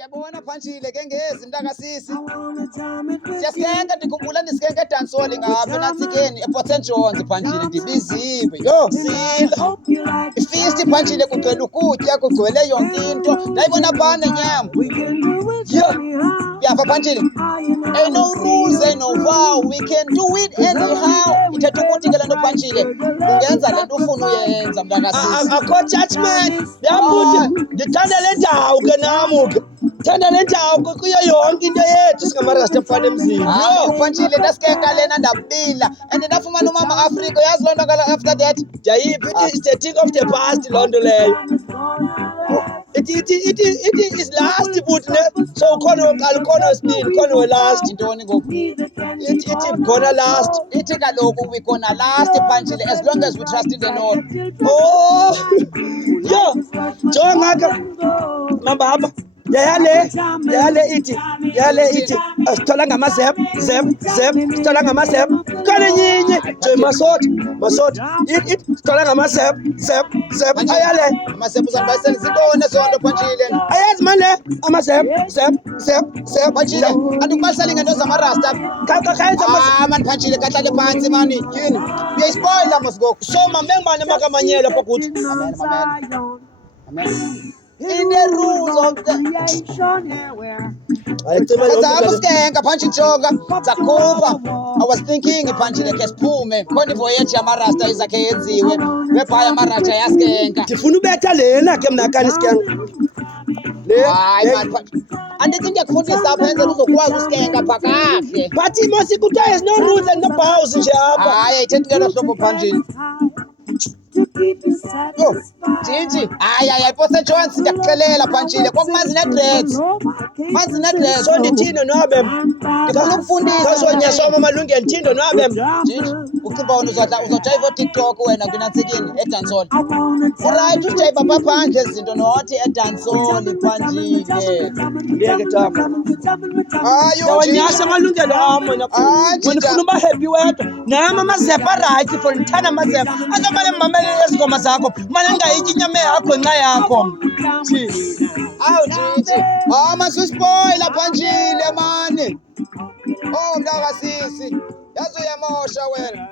Yabona Phanjile ke ngezi ntakasisi. Siyaskenka ndikhumbula ndiskenka edansoli ngapha enantsikeni ePort St John's Phanjile ndibiziwe. Yo sila. Ifeast Phanjile kugcwele ukutya kugcwele yonke into. Ndayibona phana nyama. Yo. Uyava Phanjile? Ain't no rules, ain't no vow. We can do it anyhow. Ithetha ukuthi ke le nto Phanjile ungenza le nto ufuna uyenza mntakasisi. Akho judgment. Yamuthi ndithanda le ndawo ke namu ke. Thanda le ndawo kuyo yonke into yethu singamarasta phana emzini. Yo Phanjile ndaskenka lena ndabila and ndafumana umama Afrika yazi loo nto ngala after that. Jayiphi it's the thing of the past loo nto leyo. It is last but ne so khona oqala khona wesibini khona welast Intoni ngoku? it gonna last. Ithi kaloku we gonna last Phanjile as long as we trust in the Lord. Oh yo jonga ke mababa yale ithi asithola ngamazep sithola ngamazep kale nyinyi nje masoti it sithola ngamazep ayale Amasepu uzandibayisela zintoni zonto Phanjile? ayazi manje amazep Phanjile andikubaliseli ngento zamarasta. Man Phanjile kahlale phansi mani. Yini? Uyayispoila mos ngoku. so mamengibane makamanyela apha kuthi Amen. In the rules of the ayicima Skenka Phanjile joka sakhupha. I was thinking Phanjile ke siphume khona ivoyage yamarasta izakhe yenziwe webhaya amarasta yaskenka. ndifuna ubetha lena ke mna kaniskenga Hayi man andithi ndiyakufundisa apha enzela uzokwazi uskenka phakahle. but mosi kuthiwa there's no rules and no bows nje apha Hayi ayithethi ngelo hlobo Phanjile. Yo Gigi hayi Port St John's ndiyakuxelela Phanjile kwakumanzi nedreads. Manzi nedreads. so ndithini nobe Ndifuna ukufundisa kazonyasoma amalungelo ndithini nobe Gigi ucinga wona uzojayiva oTikTok wena kwinantsikini edansoli. Uright ujayiva apha phandle izinto nothi edansoli Phanjile. ndiyeke tama Hayi yawanyasa amalungelo am wena Jija. ndifuna uba happy wedwa nami amazepa right for ndithanda amazepa azomane mmamele ezingoma zakho mane ndingayityi inyama yakho ngenxa yakho Awu Gigi masuspoila Phanjile mani. Oh mntakasisi yazi uyamosha wena.